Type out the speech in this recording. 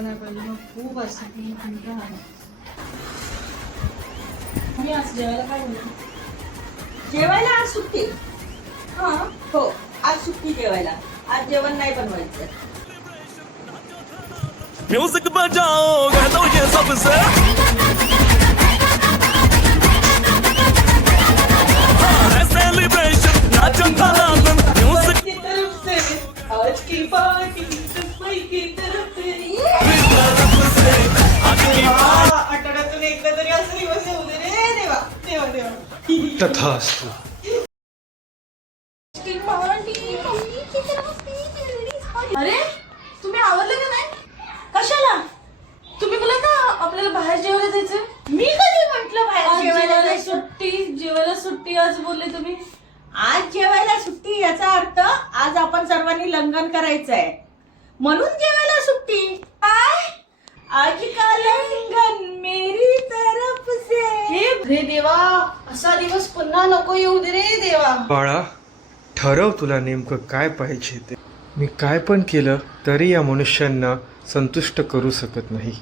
जेवायला नाही पाहिजे, मग खूप असं की कंटाळा आला. मी आज जेवायला काय बोलतो? जेवायला आज सुट्टी. हा हो, आज सुट्टी जेवायला. आज जेवण नाही बनवायचं. म्यूजिक बजाओ गानो ये सबसे सेलिब्रेशन नाचो थाना म्यूजिक की तरफ से आज की पार्टी मुंबई की तरफ से. आठवड्यातून एकदा तरी असं दिवस येऊ दे रे देवा देवा देवा. तथास्तु. अरे तुम्ही आवरलं का नाही? कशाला? तुम्ही बोला ना आपल्याला बाहेर जेवायला जायचं. मी कधी म्हंटल बाहेर आज जेवायला जेवायला जायचं? सुट्टी, जेवायला सुट्टी आज बोलले तुम्ही. आज जेवायला सुट्टी याचा अर्थ आज आपण सर्वांनी लंघन करायचंय म्हणून जेवायला सुट्टी. काय आज का लंघन मेरी तरफ से. हे देवा, असा दिवस पुन्हा नको येऊ दे रे देवा. बाळा, ठरव तुला नेमकं काय पाहिजे ते. मी काय पण केलं तरी या मनुष्यांना संतुष्ट करू शकत नाही.